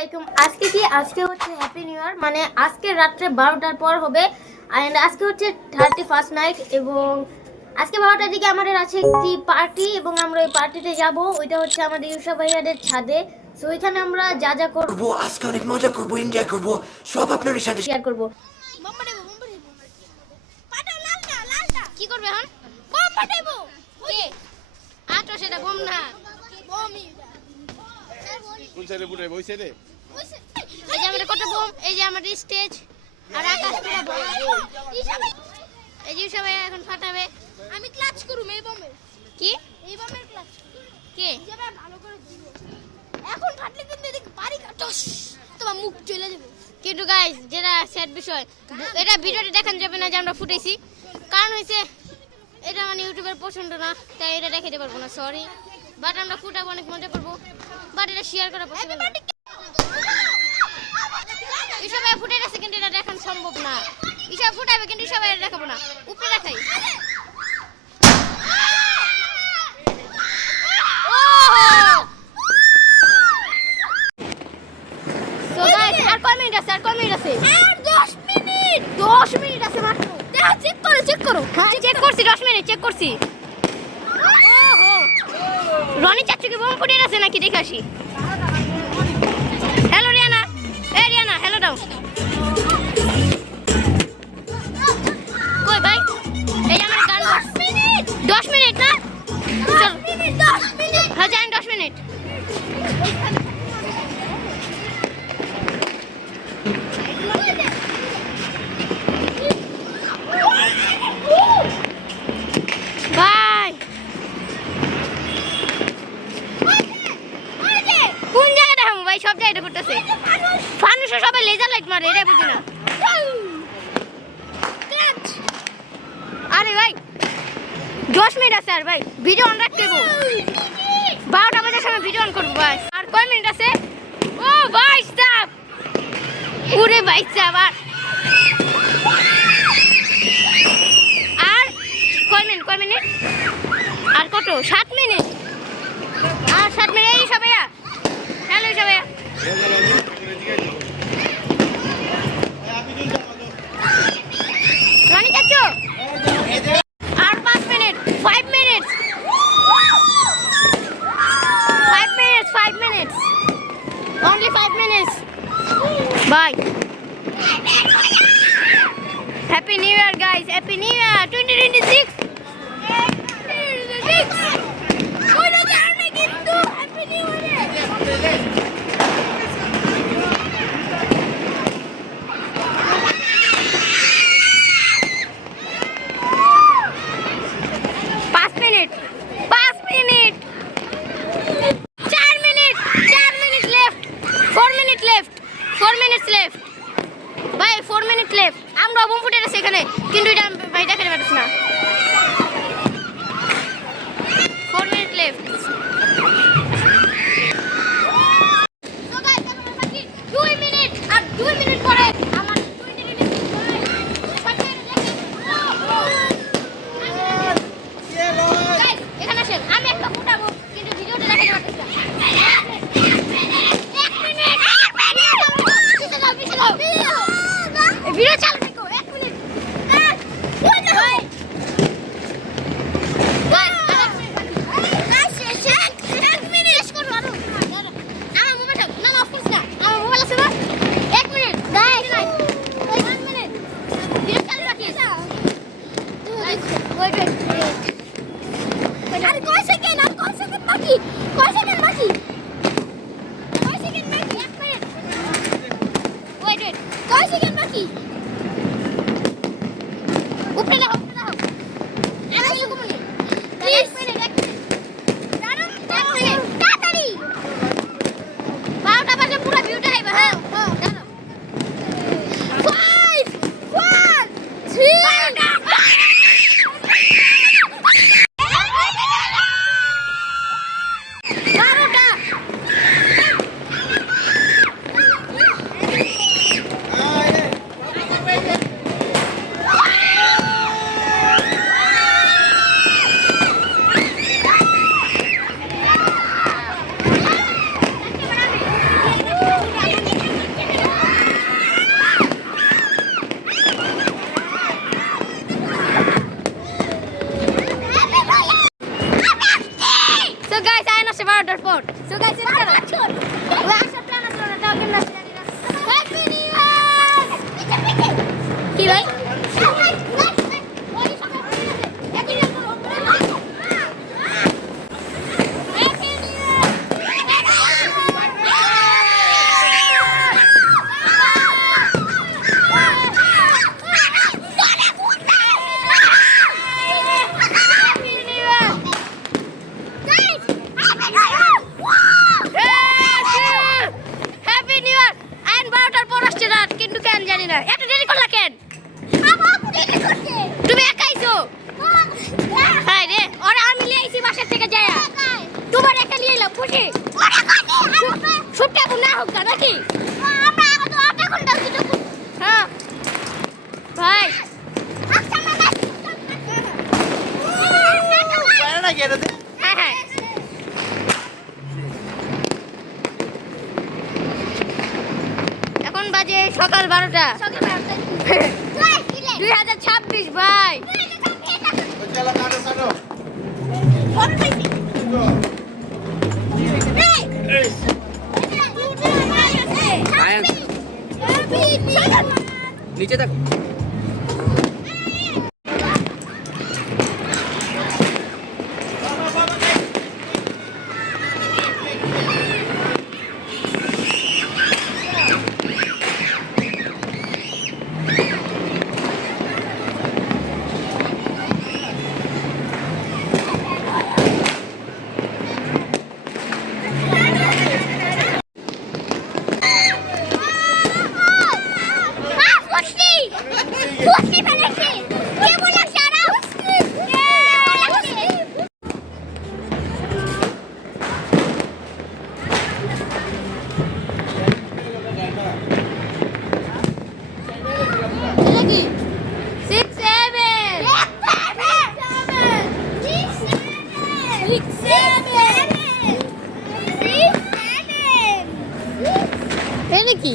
আলাইকুম। আজকে হচ্ছে হ্যাপি নিউ ইয়ার, মানে আজকে রাত্রে 12টার পর হবে। এন্ড আজকে হচ্ছে 31st নাইট এবং আজকে 12টার দিকে আমাদের আছে একটি পার্টি এবং আমরা ওই পার্টিতে যাব। ওইটা হচ্ছে আমাদের ইউসুফ ভাইয়াদের ছাদে। সো ওইখানে আমরা যা যা করব আজকে অনেক মজা করব, এনজয় করব, সব আপনাদের সাথে শেয়ার করব। কি করবে এখন? বম ফাটাইবো। কে? আটো সেটা বম না। বমই। কোন সাইডে ফুটাইবো? ওই সাইডে? এই যে আমাদের কত বম, এই যে আমাদের স্টেজ আর আকাশ পুরো বম। এই যে সবাই এখন ফাটাবে। আমি ক্লাচ করুম এই বমে। কি? এই বমের ক্লাচ। কে? যেটা ভালো করে দিও। এখন ফাটলে কিন্তু এদিক বাড়ি কাটস। তোমার মুখ চলে যাবে। কিন্তু গাইস, যেটা স্যাড বিষয়, এটা ভিডিওতে দেখানো যাবে না যে আমরা ফুটাইছি। কারণ হইছে এটা মানে ইউটিউবের পছন্দ না, তাই এটা দেখাতে পারবো না, সরি। বাট আমরা ফুটাবো, অনেক মজা করবো, বাট এটা শেয়ার করা পসিবল না। ইসব ফুটে গেছে কিন্তু এটা দেখানো সম্ভব না। ইসব ফুটাবে কিন্তু সবাই এটা দেখাবো না, উপরে দেখাই। সো গাইস, আর কয় মিনিট আছে? আর 10 মিনিট। 10 মিনিট আছে মাত্র। দেখো, চেক করো। হ্যাঁ, চেক করছি, 10 মিনিট চেক করছি। ওহো, রনি চাচু কি বোম ফুটে গেছে নাকি দেখে আসি। হ্যালো রিয়ানা, এই রিয়ানা হ্যালো দাও। কই ভাই? এই আমার গান 10 মিনিট না? চল 10 মিনিট। হ্যাঁ জানি 10 মিনিট। ভাই কোন জায়গায় দেখাবো ভাই? সব জায়গায় করতেছে ফানুসে, সবাই লেজার লাইট মারে, এটাই বুঝি না। আরে ভাই 10 মিনিট আছে, আর ভাই ভিডিও অন রাখতে দেবো। 12টা বাজার সময় ভিডিও অন করবো ভাই। আর কয় মিনিট আছে? ও ভাই স্টপ, পুরে ভাই স্টপ। আর কয় মিনিট? আর কত? 7 মিনিট। আর 7 মিনিট। এই সবাই হ্যালো সবাই, রানী চাচু আর 5 minute. 5 minute. 5 minute. Only 5 minutes. Bye. Happy New Year guys. Happy New Year 2026. Happy New Year. Five minutes. 4 minutes left. 4 minutes left. 4 minutes left. ভাই 4 minutes left. আমরা bomb ফুটে গেছে এখানে, কিন্তু এটা ভাই দেখাতে পারতেছি না। 4 minutes left. So guys, এখন বাকি 2 মিনিট। আর 2 মিনিট পরে আমার 20 মিনিট। গাইস এখানে আসেন, আমি একটা ফুটাবো কিন্তু ভিডিওটা দেখাতে পারতেছি না। 1 মিনিট। পিছে দাও। ভিডিও চালু রাখো। 1 মিনিট। ওই দেখো গাইস, আর 1 মিনিট বাকি। গাইস 1 মিনিট শেষ করব। আর আমার মোবাইল না অফ করছ না, আমার মোবাইল আছে না। 1 মিনিট গাইস, 1 মিনিট ভিডিও চালু রাখিস। ওয়েট আর কয় সেকেন্ড বাকি? 1 মিনিট। ওয়েট কয় সেকেন্ড বাকি? উপরে দাও। আমি এরকম বলি প্লিজ। 1 মিনিট। দাঁড়াও, 1 মিনিট তাড়াতাড়ি। 12টা বাজে পুরো ভিউটা আইবা। হ্যাঁ দাঁড়াও। 5 4 3 12টা আসছে 12টার পর সো গাইস ওই আসার প্ল্যান আছে না তাও কেন আসছে জানি না হ্যাপি নিউ ইয়ার কি ভাই হ্যাপি নিউ ইয়ার আইন 12টার পর আসছে রাত কিন্তু কেন জানি না এত দেরি করলা কেন তুমি একাইছো হাই রে ওরা আমি নিয়ে আইছি বাসা থেকে যায় তোমার একা নিয়ে এলাম খুশি ছুটটা না হোক না নাকি আমরা আগে তো আটা ঘন্টা হইতো হ্যাঁ ভাই হ্যাঁ হ্যাঁ এখন বাজে সকাল 12টা 2026 ভাই চলো কাটো কাটো নিচে দেখ কি